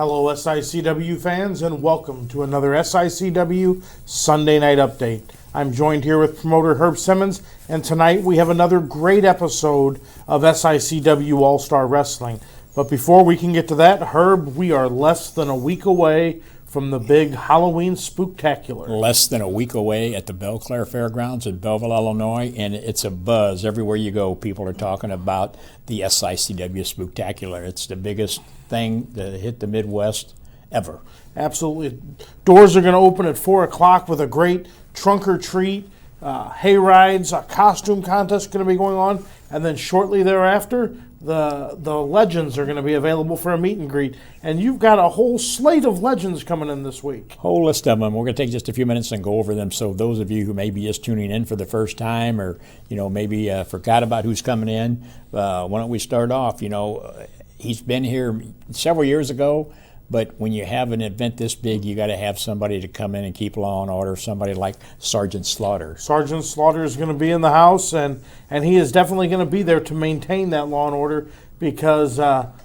Hello SICW fans and welcome to another SICW Sunday Night Update. I'm joined here with promoter Herb Simmons, and tonight we have another great episode of SICW All-Star Wrestling. But before we can get to that, Herb, we are less than a week away from the big Halloween Spooktacular. Less than a week away at the Belle Claire Fairgrounds in Belleville, Illinois, and it's a buzz. Everywhere you go, people are talking about the SICW Spooktacular. It's the biggest thing to hit the Midwest ever. Absolutely. Doors are going to open at 4 o'clock with a great trunk or treat, hay rides, a costume contest going to be going on, and then shortly thereafter, the legends are going to be available for a meet and greet. And you've got a whole slate of legends coming in this week. Whole list of them. We're going to take just a few minutes and go over them. So those of you who may be just tuning in for the first time, or maybe forgot about who's coming in, why don't we start off? He's been here several years ago. But when you have an event this big, you got to have somebody to come in and keep law and order, somebody like Sergeant Slaughter. Sergeant Slaughter is going to be in the house, and he is definitely going to be there to maintain that law and order because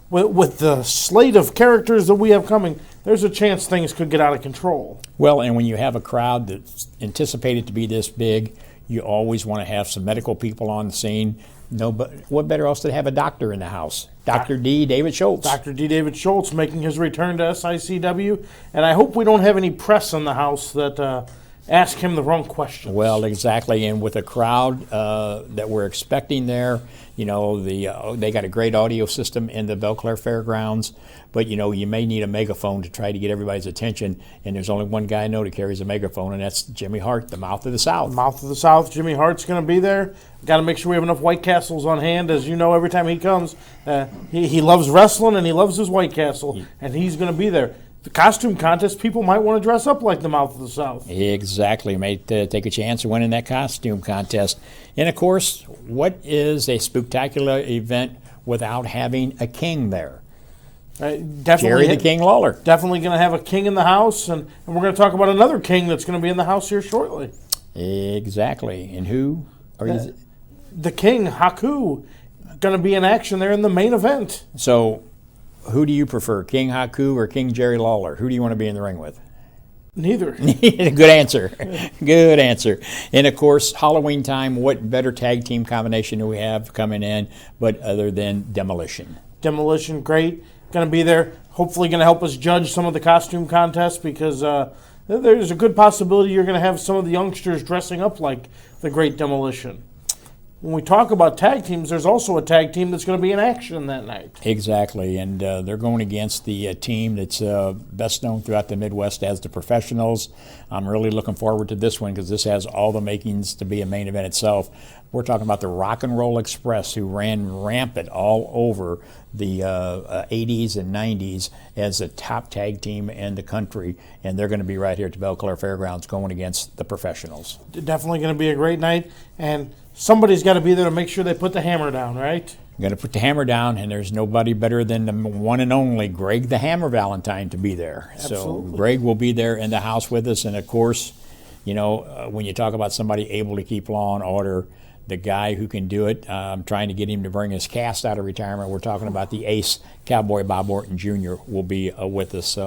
with the slate of characters that we have coming, there's a chance things could get out of control. Well, and when you have a crowd that's anticipated to be this big, you always want to have some medical people on the scene. No, but what better else to have a doctor in the house? Dr. D. David Schultz. Dr. D. David Schultz making his return to SICW. And I hope we don't have any press in the house that ask him the wrong questions. Well, exactly. And with a crowd that we're expecting there, they got a great audio system in the Belle Claire Fairgrounds. But, you may need a megaphone to try to get everybody's attention. And there's only one guy I know that carries a megaphone, and that's Jimmy Hart, the Mouth of the South. Mouth of the South, Jimmy Hart's going to be there. Got to make sure we have enough White Castles on hand. As you know, every time he comes, he loves wrestling and he loves his White Castle, and he's going to be there. The costume contest, people might want to dress up like the Mouth of the South. Exactly. May take a chance of winning that costume contest. And, of course, what is a Spooktacular event without having a king there? Definitely Jerry the King Lawler. Definitely going to have a king in the house, and we're going to talk about another king that's going to be in the house here shortly. Exactly. And who? The King, Haku, going to be in action there in the main event. So, who do you prefer, King Haku or King Jerry Lawler? Who do you want to be in the ring with? Neither. Good answer. Good answer. And, of course, Halloween time, what better tag team combination do we have coming in but other than Demolition? Demolition, great. Going to be there. Hopefully going to help us judge some of the costume contests because there's a good possibility you're going to have some of the youngsters dressing up like the Great Demolition. When we talk about tag teams, there's also a tag team that's going to be in action that night. Exactly, and they're going against the team that's best known throughout the Midwest as the Professionals. I'm really looking forward to this one because this has all the makings to be a main event itself. We're talking about the Rock and Roll Express, who ran rampant all over the 80s and 90s as a top tag team in the country, and they're going to be right here at the Belle Claire Fairgrounds going against the Professionals. Definitely going to be a great night, and somebody's got to be there to make sure they put the hammer down, right? Got to put the hammer down, and there's nobody better than the one and only Greg the Hammer Valentine to be there. Absolutely. So Greg will be there in the house with us, and of course, when you talk about somebody able to keep law and order, the guy who can do it, I'm trying to get him to bring his cast out of retirement. We're talking about the ace, Cowboy Bob Orton Jr. will be with us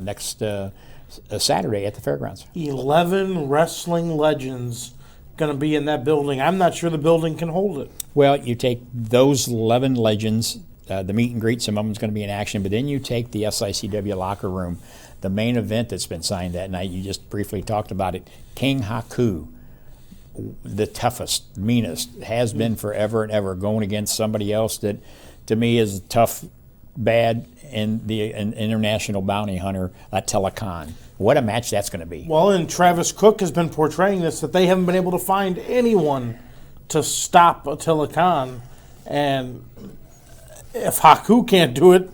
next Saturday at the fairgrounds. 11 wrestling legends going to be in that building. I'm not sure the building can hold it. Well, you take those 11 legends, the meet and greet, some of them's going to be in action, but then you take the SICW locker room, the main event that's been signed that night, you just briefly talked about it, King Haku, the toughest, meanest, has been forever and ever, going against somebody else that, to me, is tough, bad, and an international bounty hunter, Attila. What a match that's going to be. Well, and Travis Cook has been portraying this, that they haven't been able to find anyone to stop Attila. And if Haku can't do it,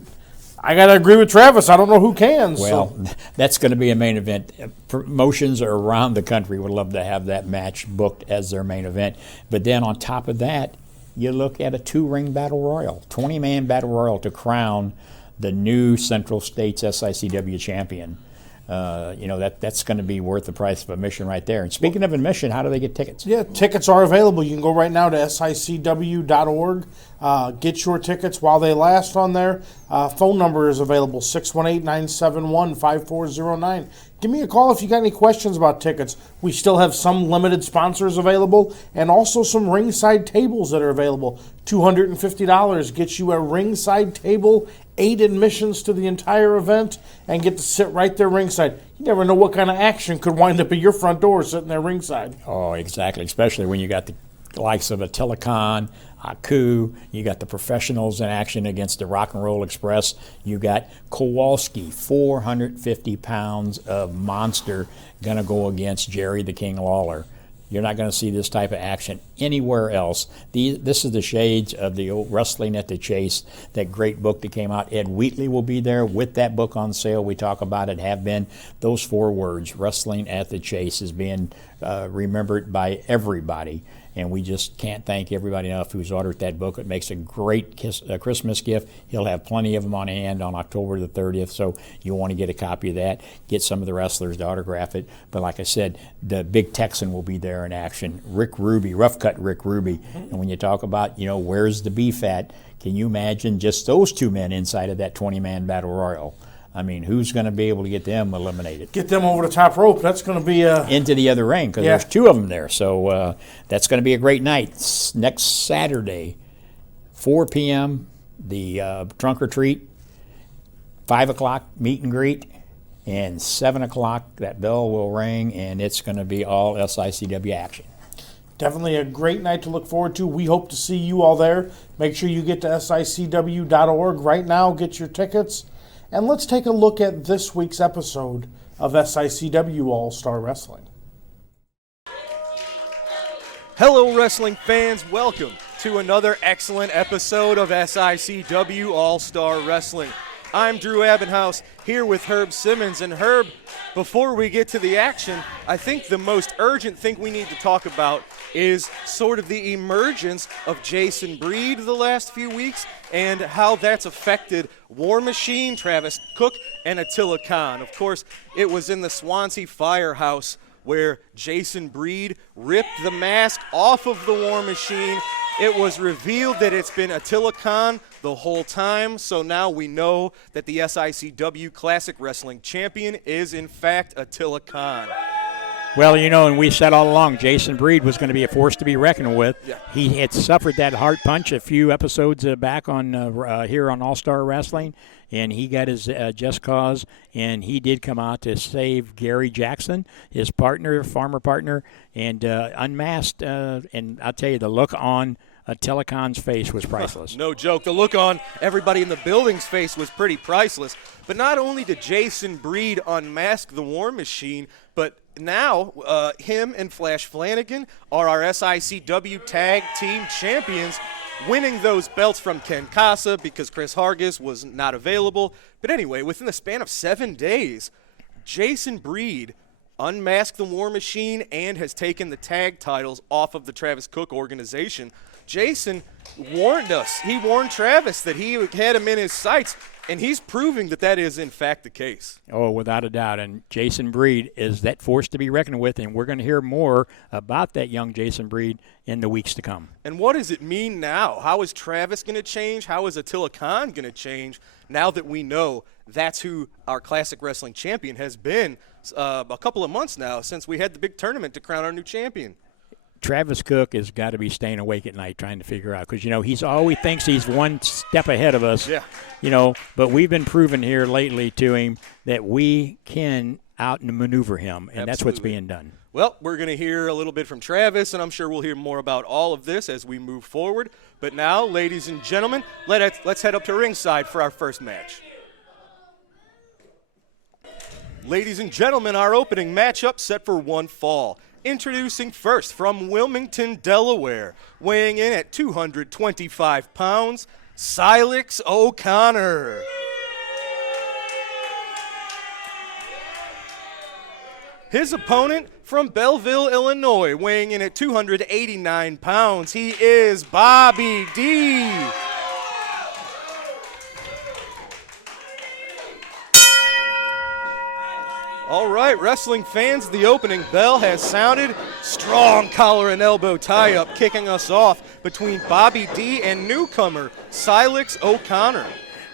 I got to agree with Travis. I don't know who can. Well, that's going to be a main event. Promotions around the country would love to have that match booked as their main event. But then on top of that, you look at a 2-ring battle royal, 20-man battle royal to crown the new Central States SICW champion. that's going to be worth the price of admission right there. And speaking of admission, how do they get tickets? Yeah, tickets are available. You can go right now to SICW.org. Get your tickets while they last on there. Phone number is available, 618-971-5409. Give me a call if you got any questions about tickets. We still have some limited sponsors available and also some ringside tables that are available. $250 gets you a ringside table, 8 admissions to the entire event, and get to sit right there ringside. You never know what kind of action could wind up at your front door sitting there ringside. Oh, exactly, especially when you got the likes of Attila, Haku, you got the professionals in action against the Rock and Roll Express. You got Kowalski, 450 pounds of monster, going to go against Jerry the King Lawler. You're not going to see this type of action anywhere else. This is the shades of the old Wrestling at the Chase, that great book that came out. Ed Wheatley will be there with that book on sale. We talk about it, have been. Those 4 words, Wrestling at the Chase, is being remembered by everybody. And we just can't thank everybody enough who's ordered that book. It makes a great Christmas gift. He'll have plenty of them on hand on October the 30th, so you'll want to get a copy of that. Get some of the wrestlers to autograph it. But like I said, the big Texan will be there in action. Rick Ruby, rough cut Rick Ruby. And when you talk about, where's the beef at, can you imagine just those 2 men inside of that 20-man battle royal? I mean, who's going to be able to get them eliminated? Get them over the top rope. That's going to be into the other ring, because there's 2 of them there. So that's going to be a great night. Next Saturday, 4 p.m., the trunk or treat, 5 o'clock meet and greet, and 7 o'clock that bell will ring, and it's going to be all SICW action. Definitely a great night to look forward to. We hope to see you all there. Make sure you get to SICW.org right now. Get your tickets. And let's take a look at this week's episode of SICW All-Star Wrestling. Hello, wrestling fans. Welcome to another excellent episode of SICW All-Star Wrestling. I'm Drew Abbenhouse here with Herb Simmons. And Herb, before we get to the action, I think the most urgent thing we need to talk about is sort of the emergence of Jason Breed the last few weeks and how that's affected War Machine, Travis Cook, and Attila Khan. Of course, it was in the Swansea Firehouse where Jason Breed ripped the mask off of the War Machine. It was revealed that it's been Attila Khan the whole time, so now we know that the SICW Classic Wrestling Champion is, in fact, Attila Khan. Well, and we said all along Jason Breed was going to be a force to be reckoned with. Yeah. He had suffered that heart punch a few episodes back on here on All-Star Wrestling, and he got his just cause, and he did come out to save Gary Jackson, his partner, former partner, and unmasked. And I'll tell you, the look on Attila Khan's face was priceless. No joke. The look on everybody in the building's face was pretty priceless. But not only did Jason Breed unmask the War Machine, but now him and Flash Flanagan are our SICW Tag Team Champions, winning those belts from Ken Casa because Chris Hargis was not available. But anyway, within the span of 7 days, Jason Breed unmasked the War Machine and has taken the tag titles off of the Travis Cook organization. Jason warned us. He warned Travis that he had him in his sights, and he's proving that that is, in fact, the case. Oh, without a doubt. And Jason Breed is that force to be reckoned with, and we're going to hear more about that young Jason Breed in the weeks to come. And what does it mean now? How is Travis going to change? How is Attila Khan going to change now that we know that's who our Classic Wrestling Champion has been a couple of months now since we had the big tournament to crown our new champion? Travis Cook has got to be staying awake at night trying to figure out, because, he's always thinks he's one step ahead of us. Yeah. But we've been proving here lately to him that we can out-maneuver him, and That's what's being done. Well, we're going to hear a little bit from Travis, and I'm sure we'll hear more about all of this as we move forward. But now, ladies and gentlemen, let's head up to ringside for our first match. Ladies and gentlemen, our opening matchup set for one fall. Introducing first from Wilmington, Delaware, weighing in at 225 pounds, Silex O'Connor. His opponent from Belleville, Illinois, weighing in at 289 pounds, he is Bobby D. All right, wrestling fans, the opening bell has sounded. Strong collar and elbow tie-up kicking us off between Bobby D and newcomer Silex O'Connor.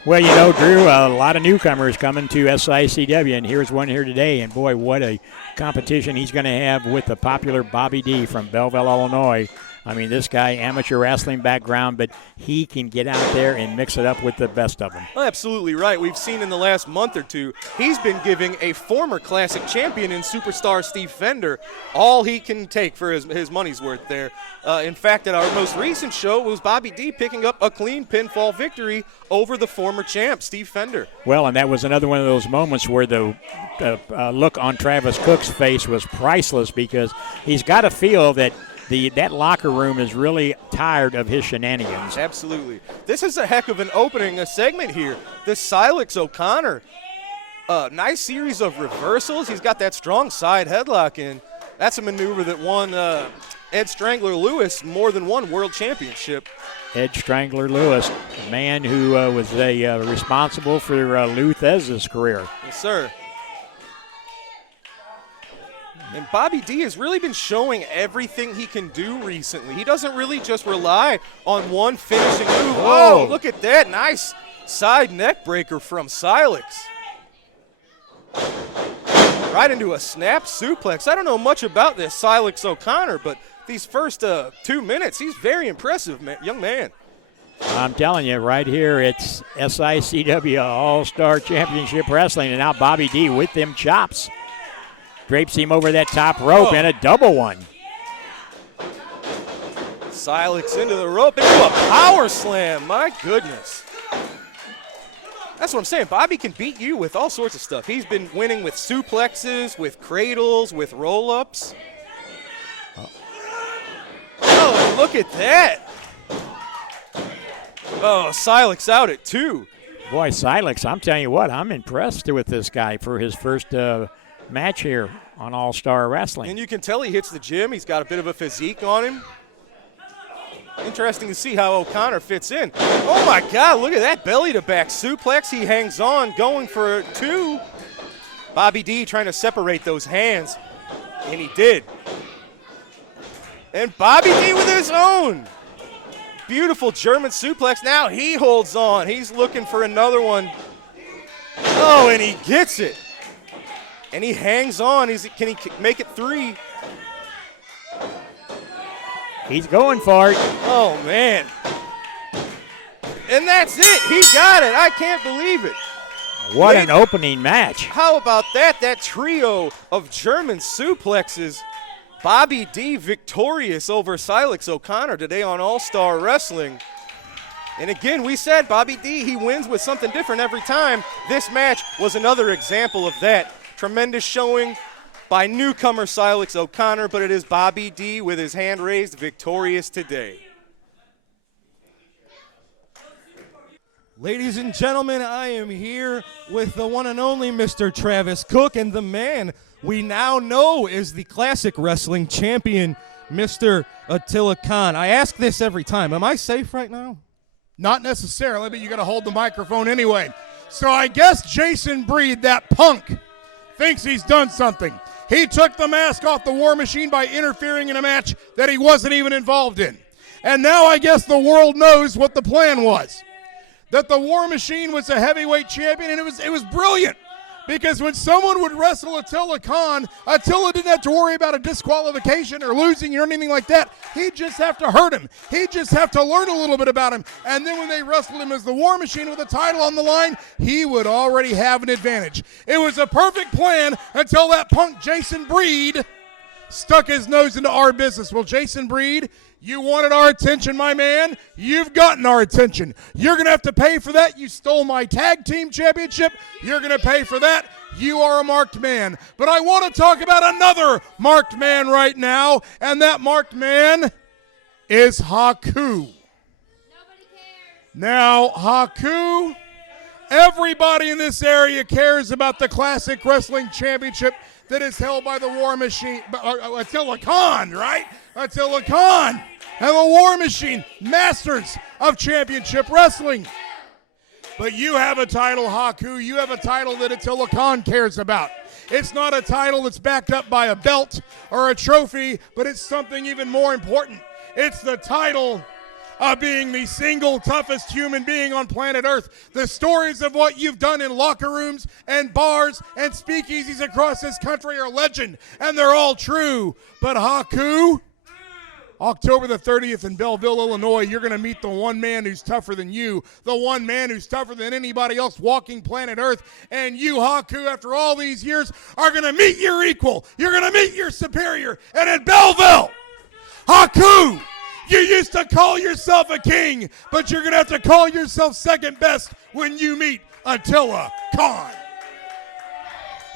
Well, you know, Drew, a lot of newcomers coming to SICW, and here's one here today. And, boy, what a competition he's going to have with the popular Bobby D from Belleville, Illinois. I mean, this guy, amateur wrestling background, but he can get out there and mix it up with the best of them. Absolutely right. We've seen in the last month or two, he's been giving a former classic champion in superstar Steve Fender all he can take for his money's worth there. In fact, at our most recent show was Bobby D picking up a clean pinfall victory over the former champ, Steve Fender. Well, and that was another one of those moments where the look on Travis Cook's face was priceless, because he's got to feel that that locker room is really tired of his shenanigans. Absolutely. This is a heck of an opening, a segment here. This Silex O'Connor, nice series of reversals. He's got that strong side headlock in. That's a maneuver that won Ed Strangler Lewis more than one world championship. Ed Strangler Lewis, a man who was responsible for Lou Thesz's career. Yes, sir. And Bobby D has really been showing everything he can do recently. He doesn't really just rely on one finishing move. Oh, look at that. Nice side neck breaker from Silex. Right into a snap suplex. I don't know much about this Silex O'Connor, but these first 2 minutes, he's very impressive, young man. I'm telling you, right here, it's SICW All-Star Championship Wrestling, and now Bobby D with them chops. Drapes him over that top rope and a double one. Silex into the rope, into a power slam. My goodness. That's what I'm saying. Bobby can beat you with all sorts of stuff. He's been winning with suplexes, with cradles, with roll-ups. Oh, look at that. Oh, Silex out at 2. Boy, Silex, I'm telling you what, I'm impressed with this guy for his first match here on All-Star Wrestling. And you can tell he hits the gym. He's got a bit of a physique on him. Interesting to see how O'Connor fits in. Oh, my God, look at that belly-to-back suplex. He hangs on, going for 2. Bobby D trying to separate those hands, and he did. And Bobby D with his own. Beautiful German suplex. Now he holds on. He's looking for another one. Oh, and he gets it. And he hangs on. Can he make it 3? He's going for it. Oh, man. And that's it. He got it. I can't believe it. What an opening match. How about that? That trio of German suplexes. Bobby D victorious over Silex O'Connor today on All-Star Wrestling. And again, we said Bobby D, he wins with something different every time. This match was another example of that. Tremendous showing by newcomer Silex O'Connor, but it is Bobby D with his hand raised victorious today. Ladies and gentlemen, I am here with the one and only Mr. Travis Cook, and the man we now know is the classic wrestling champion, Mr. Attila Khan. I ask this every time. Am I safe right now? Not necessarily, but you got to hold the microphone anyway. So I guess Jason Breed, that punk, thinks he's done something. He took the mask off the War Machine by interfering in a match that he wasn't even involved in. And now I guess the world knows what the plan was. That the War Machine was a heavyweight champion, and it was brilliant. Because when someone would wrestle Attila Khan, Attila didn't have to worry about a disqualification or losing or anything like that. He'd just have to hurt him. He'd just have to learn a little bit about him. And then when they wrestled him as the War Machine with a title on the line, he would already have an advantage. It was a perfect plan until that punk Jason Breed stuck his nose into our business. Well, Jason Breed, you wanted our attention, my man. You've gotten our attention. You're going to have to pay for that. You stole my tag team championship. You're going to pay for that. You are a marked man. But I want to talk about another marked man right now, and that marked man is Haku. Nobody cares. Now, Haku, everybody in this area cares about the Classic Wrestling Championship that is held by the War Machine, Attila Khan, right? Attila Khan and the War Machine, masters of championship wrestling. But you have a title, Haku. You have a title that Attila Khan cares about. It's not a title that's backed up by a belt or a trophy, but it's something even more important. It's the title of being the single toughest human being on planet Earth. The stories of what you've done in locker rooms and bars and speakeasies across this country are legend, and they're all true. But Haku, October the 30th in Belleville, Illinois, you're going to meet the one man who's tougher than you, the one man who's tougher than anybody else walking planet Earth. And you, Haku, after all these years, are going to meet your equal. You're going to meet your superior. And in Belleville, Haku, you used to call yourself a king, but you're going to have to call yourself second best when you meet Attila Khan.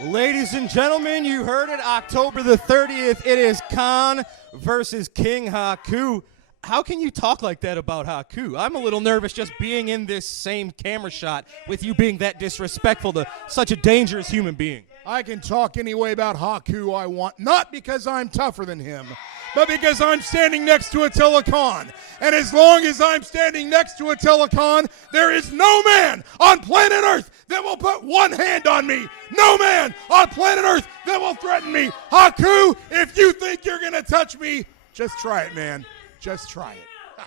Ladies and gentlemen, you heard it, October the 30th. It is Khan versus King Haku. How can you talk like that about Haku? I'm a little nervous just being in this same camera shot with you being that disrespectful to such a dangerous human being. I can talk any way about Haku I want, not because I'm tougher than him, but because I'm standing next to Attila Khan. And as long as I'm standing next to Attila Khan, there is no man on planet Earth that will put one hand on me. No man on planet Earth that will threaten me. Haku, if you think you're going to touch me, just try it, man. Just try it.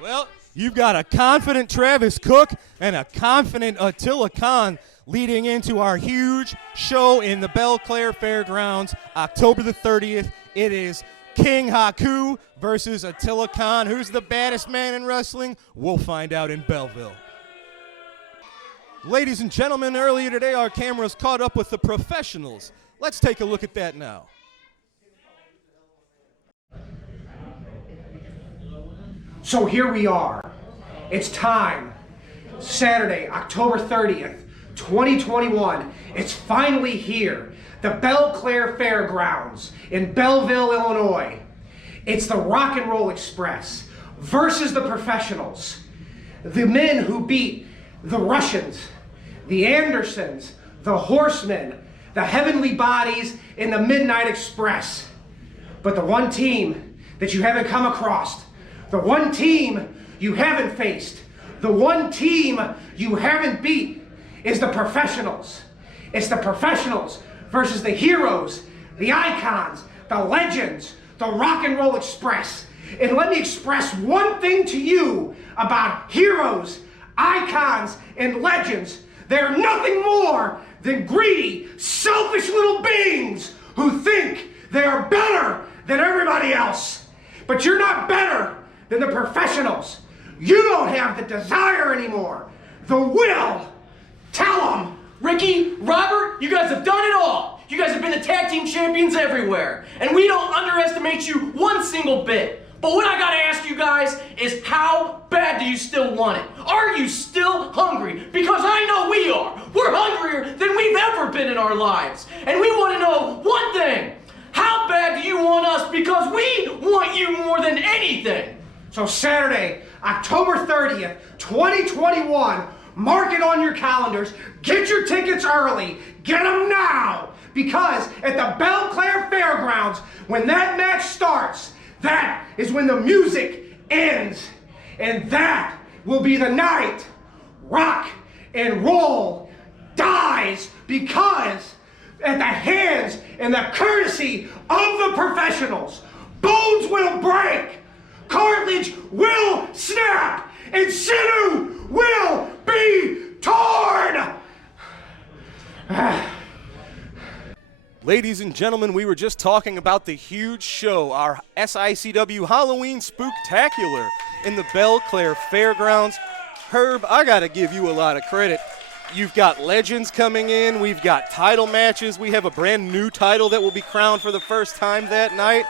Well, you've got a confident Travis Cook and a confident Attila Khan leading into our huge show in the Belclaire Fairgrounds, October the 30th. It is King Haku versus Attila Khan. Who's the baddest man in wrestling? We'll find out in Belleville. Ladies and gentlemen, earlier today our cameras caught up with the professionals. Let's take a look at that now. So here we are. It's time. Saturday, October 30th, 2021. It's finally here. The Belclaire Fairgrounds in Belleville, Illinois. It's the Rock and Roll Express versus the professionals. The men who beat the Russians, the Andersons, the Horsemen, the Heavenly Bodies, and the Midnight Express. But the one team that you haven't come across, the one team you haven't faced, the one team you haven't beat is the professionals. It's the professionals versus the heroes, the icons, the legends, the Rock and Roll Express. And let me express one thing to you about heroes, icons, and legends. They're nothing more than greedy, selfish little beings who think they are better than everybody else. But you're not better than the professionals. You don't have the desire anymore, the will. Tell them. Ricky, Robert, you guys have done it all. You guys have been the tag team champions everywhere. And we don't underestimate you one single bit. But what I gotta ask you guys is, how bad do you still want it? Are you still hungry? Because I know we are. We're hungrier than we've ever been in our lives. And we want to know one thing. How bad do you want us? Because we want you more than anything. So Saturday, October 30th, 2021, mark it on your calendars. Get your tickets early. Get them now. Because at the Belclaire Fairgrounds, when that match starts, that is when the music ends. And that will be the night Rock and Roll dies, because at the hands and the courtesy of the professionals, bones will break, cartilage will snap, and sinew will be torn. Ladies and gentlemen, we were just talking about the huge show, our SICW Halloween Spooktacular in the Belclaire Fairgrounds. Herb, I got to give you a lot of credit. You've got legends coming in. We've got title matches. We have a brand new title that will be crowned for the first time that night.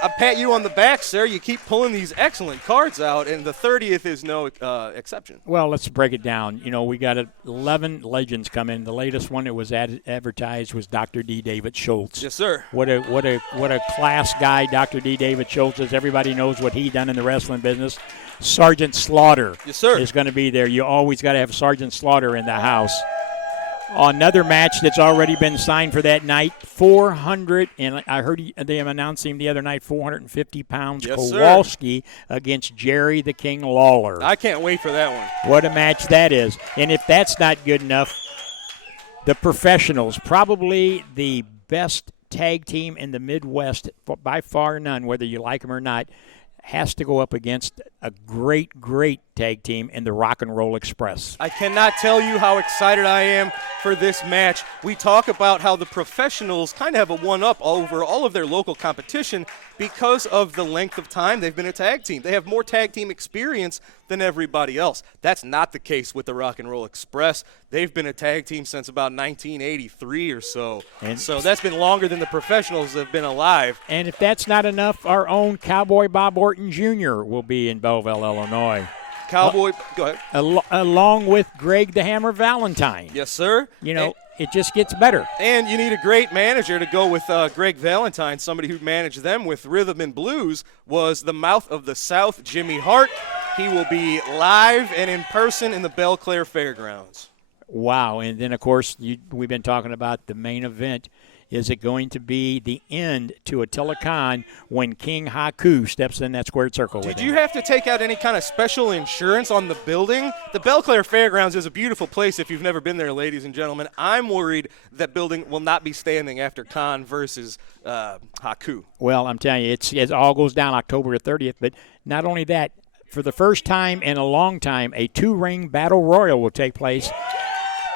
I pat you on the back, sir. You keep pulling these excellent cards out, and the 30th is no exception. Well, let's break it down. You know, we got 11 legends coming. The latest one that was advertised was Dr. D. David Schultz. Yes, sir. What a class guy Dr. D. David Schultz is. Everybody knows what he done in the wrestling business. Sergeant Slaughter, yes, sir, is going to be there. You always got to have Sergeant Slaughter in the house. Another match that's already been signed for that night, 400, and I heard them announcing the other night, 450 pounds, Yes, Kowalski against Jerry the King Lawler. I can't wait for that one. What a match that is. And if that's not good enough, the Professionals, probably the best tag team in the Midwest, by far none, whether you like them or not, has to go up against a great, great tag team in the Rock and Roll Express. I cannot tell you how excited I am for this match. We talk about how the Professionals kind of have a one-up over all of their local competition because of the length of time they've been a tag team. They have more tag team experience than everybody else. That's not the case with the Rock and Roll Express. They've been a tag team since about 1983 or so. And so that's been longer than the Professionals have been alive. And if that's not enough, our own Cowboy Bob Orton Jr. will be in Belleville, Illinois. Cowboy, go ahead. Along with Greg the Hammer Valentine. Yes, sir. You know, it just gets better. And you need a great manager to go with Greg Valentine. Somebody who managed them with rhythm and blues was the Mouth of the South, Jimmy Hart. He will be live and in person in the Belle Claire Fairgrounds. Wow. And then, of course, we've been talking about the main event. Is it going to be the end to Attila Khan when King Haku steps in that squared circle with him? Did you have to take out any kind of special insurance on the building? The Belle Claire Fairgrounds is a beautiful place if you've never been there, ladies and gentlemen. I'm worried that building will not be standing after Khan versus Haku. Well, I'm telling you, it all goes down October 30th. But not only that, for the first time in a long time, a two-ring battle royal will take place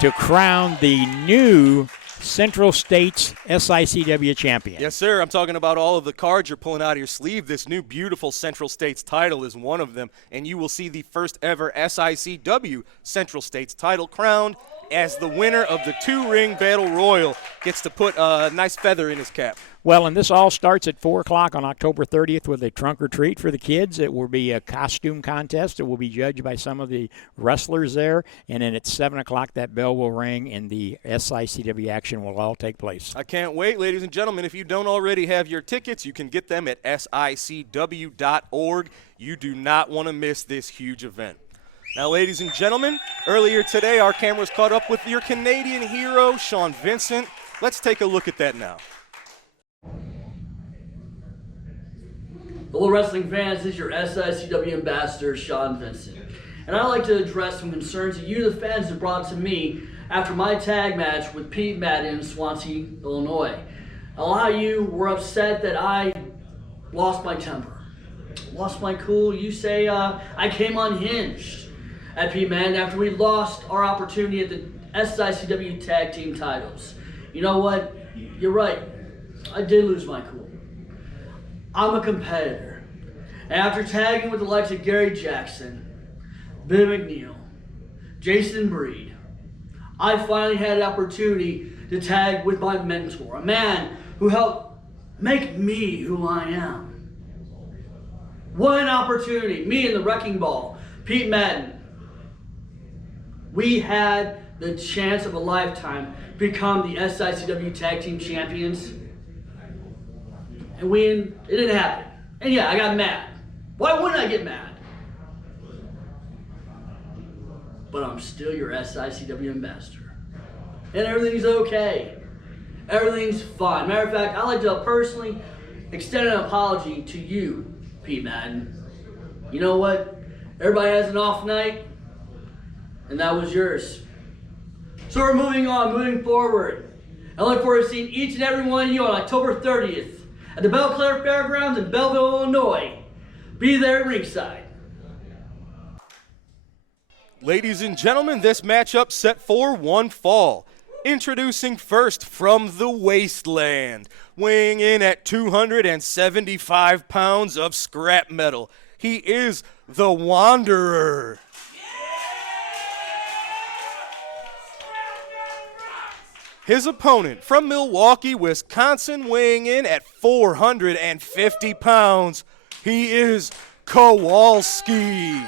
to crown the new Central States SICW champion. Yes, sir. I'm talking about all of the cards you're pulling out of your sleeve. This new beautiful Central States title is one of them, and you will see the first ever SICW Central States title crowned as the winner of the two-ring battle royal gets to put a nice feather in his cap. Well, and this all starts at 4 o'clock on October 30th with a trunk or treat for the kids. It will be a costume contest. It will be judged by some of the wrestlers there. And then at 7 o'clock, that bell will ring and the SICW action will all take place. I can't wait, ladies and gentlemen. If you don't already have your tickets, you can get them at SICW.org. You do not want to miss this huge event. Now, ladies and gentlemen, earlier today, our cameras caught up with your Canadian hero, Sean Vinson. Let's take a look at that now. Hello wrestling fans, this is your SICW ambassador, Sean Vinson. And I'd like to address some concerns that you, the fans, have brought to me after my tag match with Pete Madden in Swansea, Illinois. A lot of you were upset that I lost my temper, lost my cool. You say I came unhinged at Pete Madden after we lost our opportunity at the SICW tag team titles. You know what? You're right. I did lose my cool. I'm a competitor. And after tagging with the likes of Gary Jackson, Bill McNeil, Jason Breed, I finally had an opportunity to tag with my mentor, a man who helped make me who I am. What an opportunity. Me and the Wrecking Ball, Pete Madden. We had the chance of a lifetime to become the SICW Tag Team Champions. And it didn't happen. And yeah, I got mad. Why wouldn't I get mad? But I'm still your SICW ambassador. And everything's okay. Everything's fine. Matter of fact, I'd like to personally extend an apology to you, Pete Madden. You know what? Everybody has an off night, and that was yours. So we're moving on, moving forward. I look forward to seeing each and every one of you on October 30th at the Belle Claire Fairgrounds in Belleville, Illinois. Be there at ringside. Ladies and gentlemen, this matchup set for one fall. Introducing first from the wasteland, weighing in at 275 pounds of scrap metal. He is the Wanderer. His opponent from Milwaukee, Wisconsin, weighing in at 450 pounds. He is Kowalski.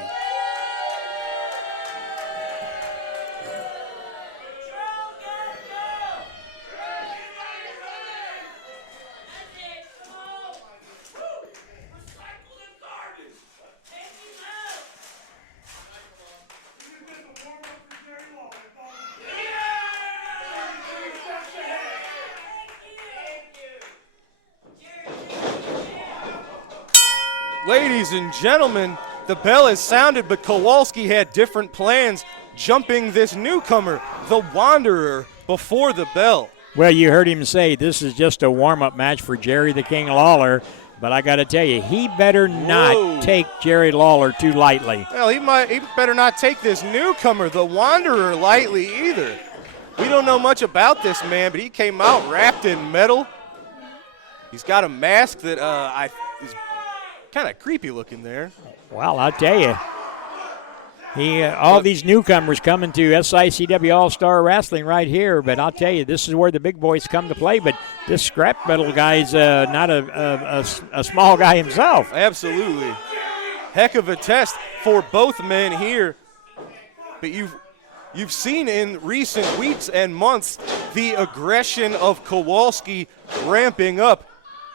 Ladies and gentlemen, the bell has sounded, but Kowalski had different plans, jumping this newcomer, the Wanderer, before the bell. Well, you heard him say this is just a warm-up match for Jerry the King Lawler, but I got to tell you, he better not take Jerry Lawler too lightly. Well, he better not take this newcomer, the Wanderer, lightly either. We don't know much about this man, but he came out wrapped in metal. He's got a mask that is kind of creepy looking there. Well, I'll tell you, all these newcomers coming to SICW All-Star Wrestling right here, but I'll tell you, this is where the big boys come to play, but this scrap metal guy's not a small guy himself. Absolutely. Heck of a test for both men here. But you've seen in recent weeks and months the aggression of Kowalski ramping up.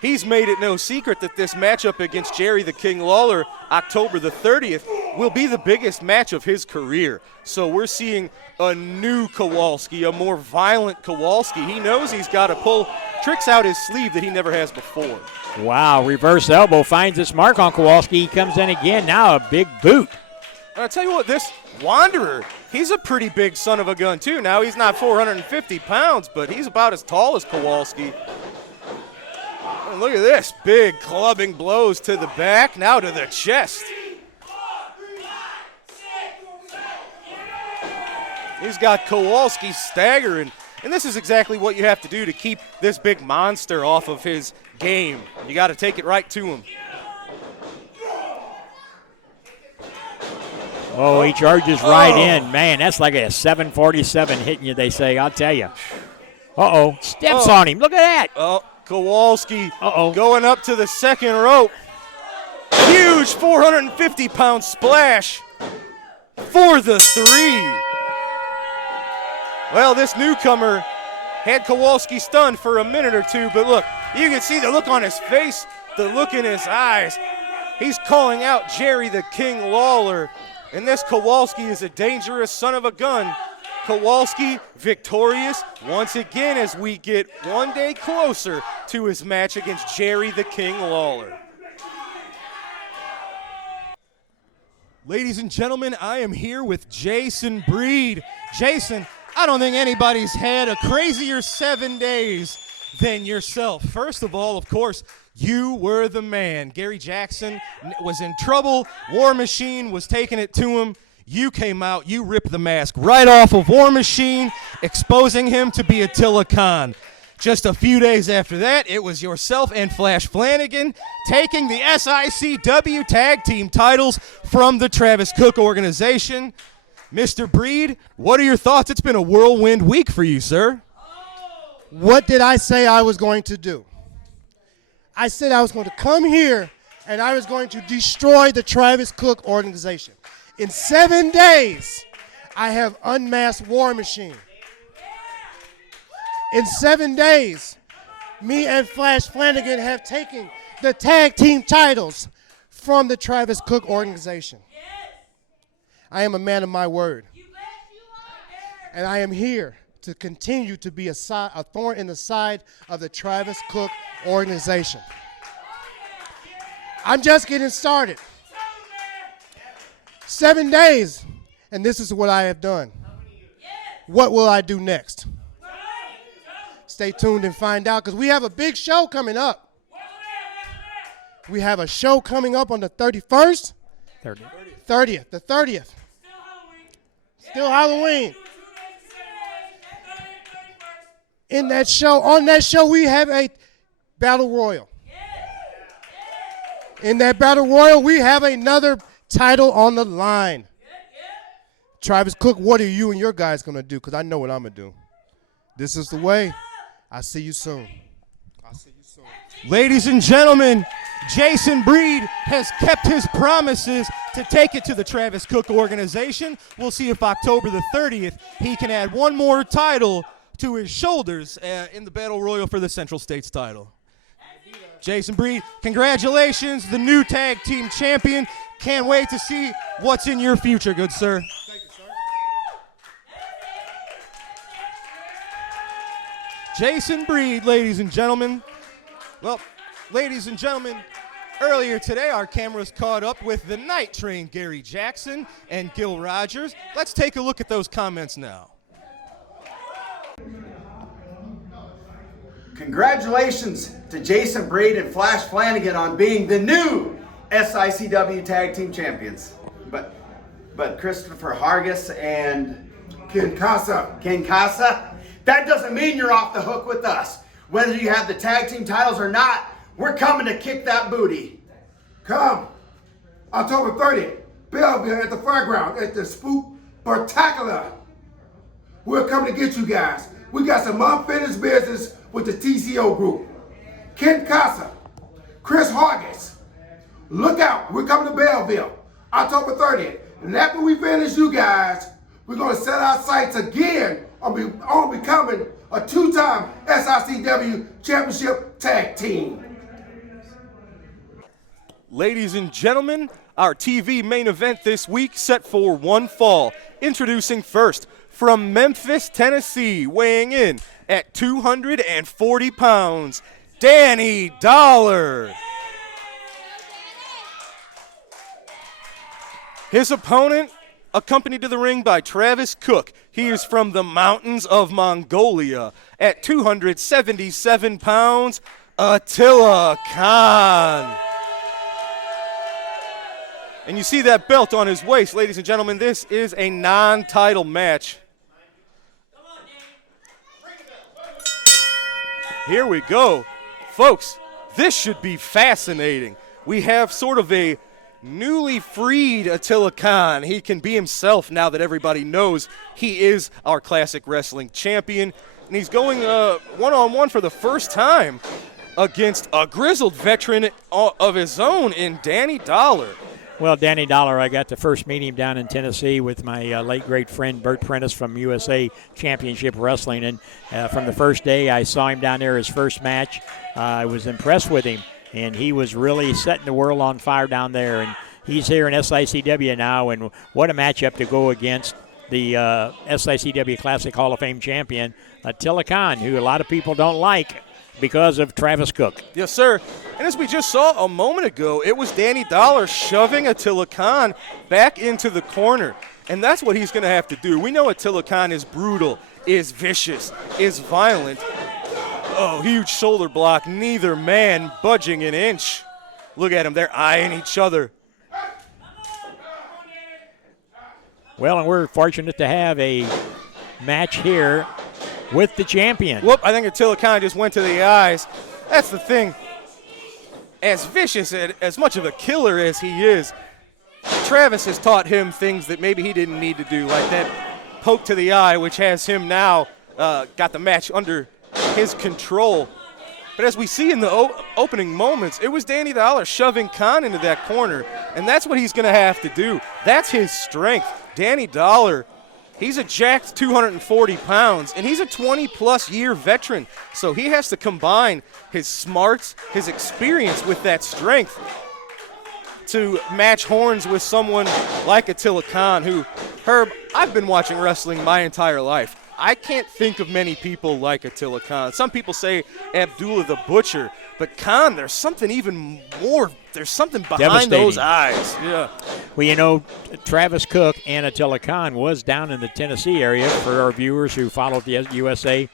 He's made it no secret that this matchup against Jerry the King Lawler, October the 30th, will be the biggest match of his career. So we're seeing a new Kowalski, a more violent Kowalski. He knows he's got to pull tricks out his sleeve that he never has before. Wow, reverse elbow finds its mark on Kowalski. He comes in again, now a big boot. And I'll tell you what, this Wanderer, he's a pretty big son of a gun too. Now he's not 450 pounds, but he's about as tall as Kowalski. And look at this, big clubbing blows to the back, now to the chest. He's got Kowalski staggering, and this is exactly what you have to do to keep this big monster off of his game. You got to take it right to him. Oh, he charges right in. Man, that's like a 747 hitting you, they say. I'll tell you. Uh-oh, steps on him. Look at that. Kowalski going up to the second rope. Huge 450-pound splash for the 3. Well, this newcomer had Kowalski stunned for a minute or two, but look, you can see the look on his face, the look in his eyes. He's calling out Jerry the King Lawler, and this Kowalski is a dangerous son of a gun. Kowalski victorious once again as we get one day closer to his match against Jerry the King Lawler. Ladies and gentlemen, I am here with Jason Breed. Jason, I don't think anybody's had a crazier 7 days than yourself. First of all, of course, you were the man. Gary Jackson was in trouble. War Machine was taking it to him. You came out, you ripped the mask right off of War Machine, exposing him to be Attila Khan. Just a few days after that, it was yourself and Flash Flanagan taking the SICW tag team titles from the Travis Cook organization. Mr. Breed, what are your thoughts? It's been a whirlwind week for you, sir. What did I say I was going to do? I said I was going to come here and I was going to destroy the Travis Cook organization. In 7 days, I have unmasked War Machine. In 7 days, me and Flash Flanagan have taken the tag team titles from the Travis Cook organization. I am a man of my word. And I am here to continue to be a thorn in the side of the Travis Cook organization. I'm just getting started. 7 days, and this is what I have done. What will I do next? Stay tuned and find out, because we have a big show coming up. We have a show coming up on the 31st. 30th, the 30th. Still Halloween. On that show, we have a battle royal. In that battle royal, we have another title on the line. Travis Cook, what are you and your guys going to do? Because I know what I'm going to do. This is the way. I'll see you soon. Ladies and gentlemen, Jason Breed has kept his promises to take it to the Travis Cook organization. We'll see if October the 30th he can add one more title to his shoulders in the Battle Royal for the Central States title. Jason Breed, congratulations, the new tag team champion. Can't wait to see what's in your future, good sir. Thank you, sir. Jason Breed, ladies and gentlemen. Well, ladies and gentlemen, Earlier today, our cameras caught up with the Night Train Gary Jackson and Gil Rogers. Let's take a look at those comments now. Congratulations to Jason Breed and Flash Flanagan on being the new SICW Tag Team Champions. But Christopher Hargis and Ken Casa, that doesn't mean you're off the hook with us. Whether you have the tag team titles or not, we're coming to kick that booty. Come, October 30th, Belleville at the fairground at the Spooktacular. We're coming to get you guys. We got some unfinished business with the TCO group. Ken Casa, Chris Hargis. Look out, we're coming to Belleville, October 30th. And after we finish you guys, we're going to set our sights again on becoming a two-time SICW Championship Tag Team. Ladies and gentlemen, our TV main event this week set for one fall. Introducing first, from Memphis, Tennessee, weighing in at 240 pounds, Danny Dollar. His opponent, accompanied to the ring by Travis Cook. He is from the mountains of Mongolia. At 277 pounds, Attila Khan. And you see that belt on his waist, ladies and gentlemen. This is a non-title match. Here we go. Folks, this should be fascinating. We have sort of a newly freed Attila Khan. He can be himself now that everybody knows he is our classic wrestling champion. And he's going one-on-one for the first time against a grizzled veteran of his own in Danny Dollar. Well, Danny Dollar, I got to first meet him down in Tennessee with my late great friend Bert Prentice from USA Championship Wrestling. And from the first day I saw him down there, his first match, I was impressed with him. And he was really setting the world on fire down there. And he's here in SICW now, and what a matchup to go against the SICW Classic Hall of Fame champion, Attila Khan, who a lot of people don't like because of Travis Cook. Yes, sir. And as we just saw a moment ago, it was Danny Dollar shoving Attila Khan back into the corner. And that's what he's going to have to do. We know Attila Khan is brutal, is vicious, is violent. Oh, huge shoulder block, neither man budging an inch. Look at them, they're eyeing each other. Well, and we're fortunate to have a match here with the champion. Whoop, I think Attila Khan just went to the eyes. That's the thing. As vicious, as much of a killer as he is, Travis has taught him things that maybe he didn't need to do, like that poke to the eye, which has him now got the match under his control. But as we see in the opening moments, it was Danny Dollar shoving Khan into that corner, and that's what he's going to have to do. That's his strength. Danny Dollar, he's a jacked 240 pounds, and he's a 20-plus year veteran, so he has to combine his smarts, his experience with that strength to match horns with someone like Attila Khan, who, Herb, I've been watching wrestling my entire life. I can't think of many people like Attila Khan. Some people say Abdullah the Butcher, but Khan, there's something even more. There's something behind those eyes. Yeah. Well, you know, Travis Cook and Attila Khan was down in the Tennessee area for our viewers who followed the USA.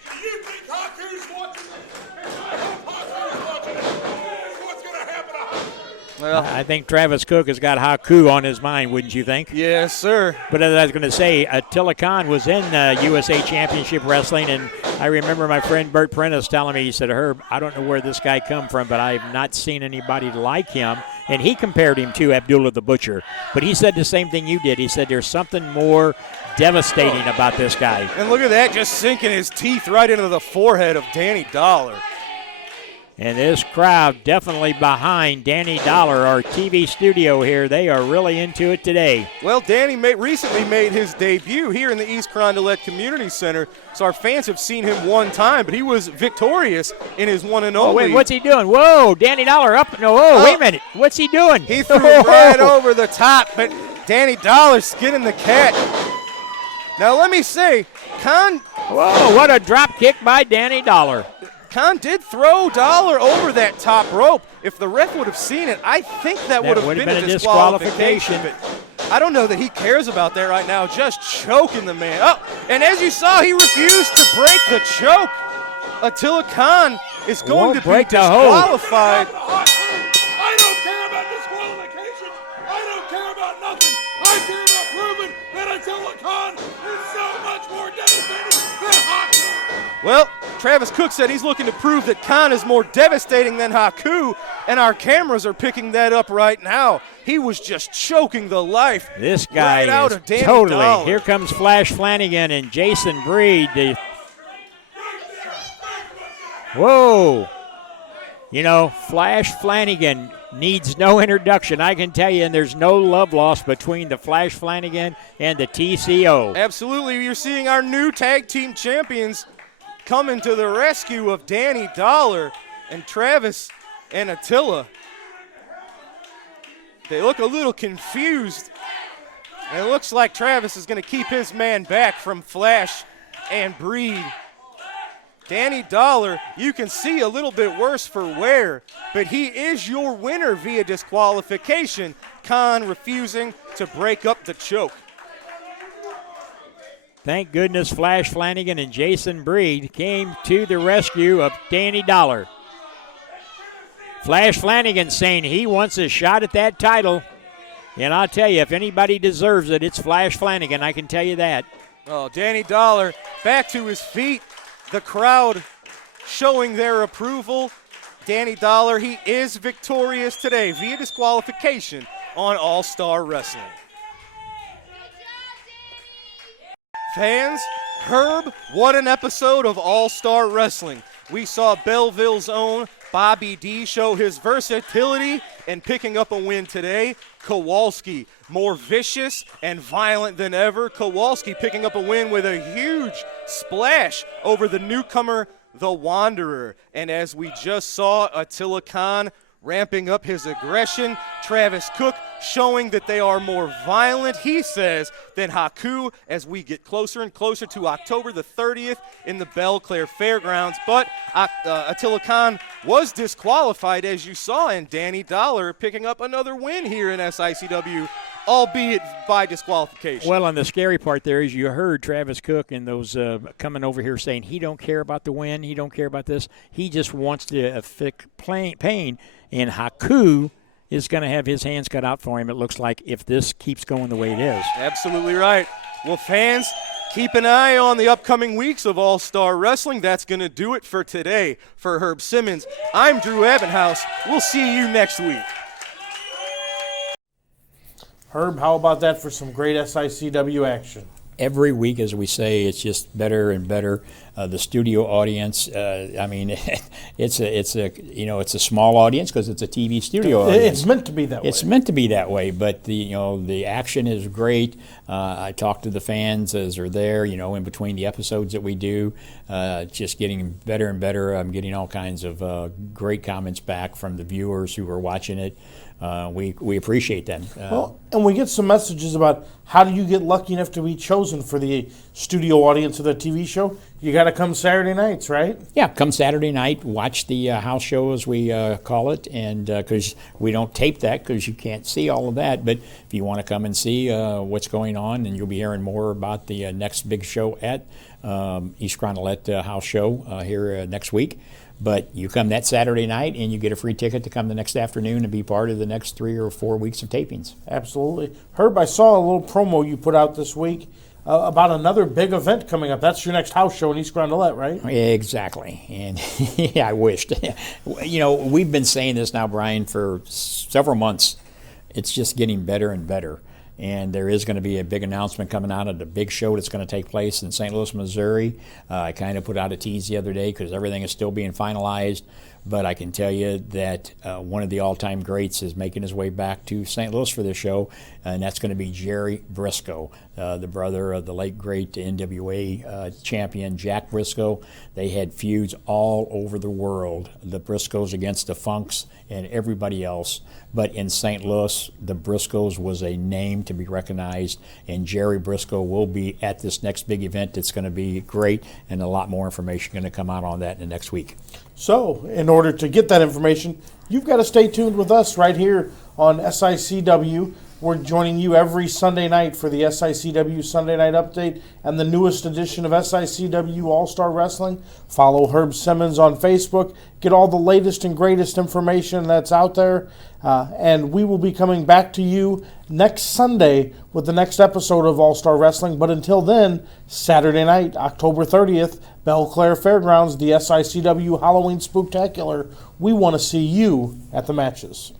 Well, I think Travis Cook has got Haku on his mind, wouldn't you think? Yes, sir. But as I was going to say, Attila Khan was in USA Championship Wrestling, and I remember my friend Bert Prentice telling me, he said, Herb, I don't know where this guy come from, but I've not seen anybody like him. And he compared him to Abdullah the Butcher. But he said the same thing you did. He said there's something more devastating about this guy. And look at that, just sinking his teeth right into the forehead of Danny Dollar. And this crowd definitely behind Danny Dollar, our TV studio here. They are really into it today. Well, Danny recently made his debut here in the East Carondelet Community Center, so our fans have seen him one time, but he was victorious in his one and only. Oh, wait, what's he doing? Whoa, Danny Dollar up. No, wait a minute. What's he doing? He threw it right over the top, but Danny Dollar skinning the cat. Now, let me say, Khan. Whoa, what a drop kick by Danny Dollar. Khan did throw Dollar over that top rope. If the ref would have seen it, I think that would have been a disqualification. But I don't know that he cares about that right now, just choking the man. Oh, and as you saw, he refused to break the choke. Attila Khan is going to be disqualified. I don't care about disqualification. I don't care about nothing. I care about proving that Attila Khan is so much more devastating than Haku. Well, Travis Cook said he's looking to prove that Khan is more devastating than Haku, and our cameras are picking that up right now. He was just choking the life This guy right out is of Danny totally. Dollar. Here comes Flash Flanagan and Jason Breed. Whoa. You know, Flash Flanagan needs no introduction, I can tell you, and there's no love lost between the Flash Flanagan and the TCO. Absolutely. You're seeing our new tag team champions coming to the rescue of Danny Dollar and Travis and Attila. They look a little confused. And it looks like Travis is going to keep his man back from Flash and Breed. Danny Dollar, you can see a little bit worse for wear, but he is your winner via disqualification. Khan refusing to break up the choke. Thank goodness Flash Flanagan and Jason Breed came to the rescue of Danny Dollar. Flash Flanagan saying he wants a shot at that title. And I'll tell you, if anybody deserves it, it's Flash Flanagan. I can tell you that. Oh, Danny Dollar back to his feet. The crowd showing their approval. Danny Dollar, he is victorious today via disqualification on All-Star Wrestling. Fans, Herb, what an episode of All-Star Wrestling. We saw Belleville's own Bobby D show his versatility and picking up a win today. Kowalski, more vicious and violent than ever. Kowalski picking up a win with a huge splash over the newcomer, the Wanderer. And as we just saw, Attila Khan ramping up his aggression. Travis Cook showing that they are more violent, he says, than Haku as we get closer and closer to October the 30th in the Belle Claire Fairgrounds. But Attila Khan was disqualified, as you saw, and Danny Dollar picking up another win here in SICW, albeit by disqualification. Well, and the scary part there is you heard Travis Cook and those coming over here saying he don't care about the win, he don't care about this. He just wants to afflict pain, and Haku is going to have his hands cut out for him, it looks like, if this keeps going the way it is. Absolutely right. Well, fans, keep an eye on the upcoming weeks of All-Star Wrestling. That's going to do it for today. For Herb Simmons, I'm Drew Ebenhouse. We'll see you next week. Herb, how about that for some great SICW action? Every week, as we say, it's just better and better. The studio audience, I mean, it's a small audience because it's a TV studio audience. It's meant to be that way. It's meant to be that way, but the action is great. I talk to the fans as they're there, in between the episodes that we do. Just getting better and better. I'm getting all kinds of great comments back from the viewers who are watching it. We appreciate them. And we get some messages about how do you get lucky enough to be chosen for the studio audience of the TV show? You got to come Saturday nights, right? Yeah, come Saturday night, watch the house show, as we call it, and because we don't tape that because you can't see all of that. But if you want to come and see what's going on, and you'll be hearing more about the next big show at East Cronolette House Show here next week. But you come that Saturday night, and you get a free ticket to come the next afternoon and be part of the next 3 or 4 weeks of tapings. Absolutely. Herb, I saw a little promo you put out this week about another big event coming up. That's your next house show in East Cronolette, right? Exactly. And yeah, I wished. We've been saying this now, Brian, for several months. It's just getting better and better. And there is going to be a big announcement coming out of the big show that's going to take place in St. Louis, Missouri. I kind of put out a tease the other day because everything is still being finalized. But I can tell you that one of the all-time greats is making his way back to St. Louis for this show, and that's going to be Jerry Briscoe, the brother of the late great NWA champion Jack Briscoe. They had feuds all over the world, the Briscoes against the Funks and everybody else. But in St. Louis, the Briscoes was a name to be recognized, and Jerry Briscoe will be at this next big event. It's going to be great, and a lot more information going to come out on that in the next week. So, in order to get that information, you've got to stay tuned with us right here on SICW. We're joining you every Sunday night for the SICW Sunday Night Update and the newest edition of SICW All-Star Wrestling. Follow Herb Simmons on Facebook. Get all the latest and greatest information that's out there. And we will be coming back to you next Sunday with the next episode of All-Star Wrestling. But until then, Saturday night, October 30th, Belle Claire Fairgrounds, the SICW Halloween Spooktacular. We want to see you at the matches.